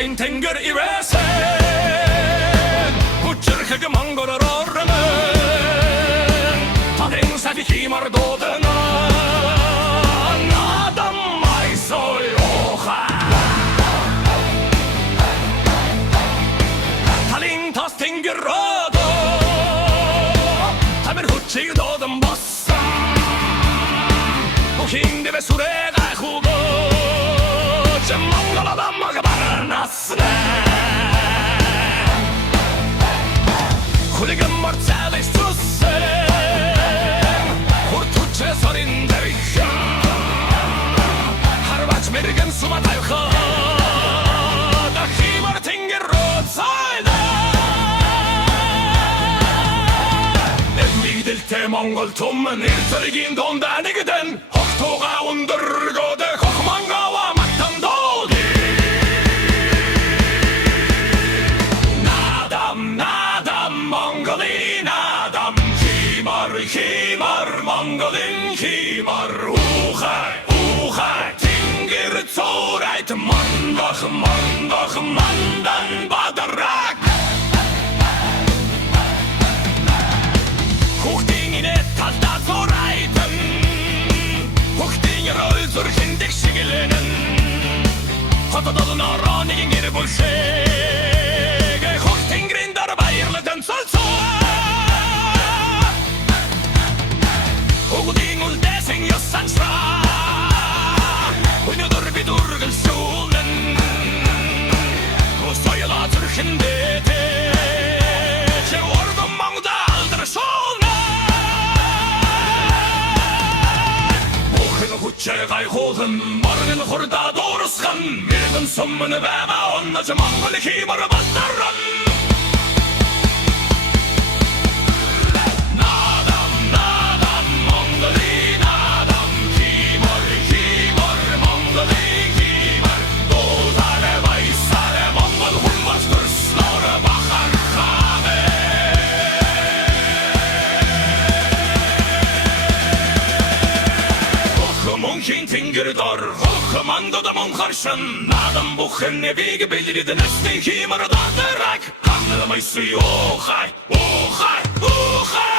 Monkin tänker i väsen Butcherhöge mongolor ormen Ta den sig vid himar dådena Nadam maisoi oha Talin tas tänker röda Tamer hutchig dåden bossam Och king det vesurega jugo Mongola dammaga barnasne Хуligан морцалый стуссен Хуртуче сорин дэвихэн Харвач мерген суматайха Да химар тэнгер родсайда Эвмигдэлтэй монгол тумэн Иртэргийн донда нэгдэн Хохтуга ундэргодэ хохмангава Химар, монголин химар Ухай, ухай Тэнгэр цорайт Мандах, мандах, мандан бадарак Хүүхдийн инэт талдаа цорайтан Хүүхдийн рол зүрхэндх шигэлэнэн Хотодол нороо нэгэн гэр бүлшэг Хүүхд тэнгэрийн дор баярлалан цолцоо Oguding uldesin jossansra Unyodur bidurgul solen Och soyala turkendete Che ordum mangda aldra solna Bochen hutche gay hoden Margen horda doruskan Mirgen sommen bäma onna Che mangol himar baldaran Monkin Tingerdor, Hochmando da Monkarshan, Nadam Buchen, Nevige Billy, the Nesting Himar, the Rack, Hamna, my Sui, oh, hi, oh, hi, oh, hi.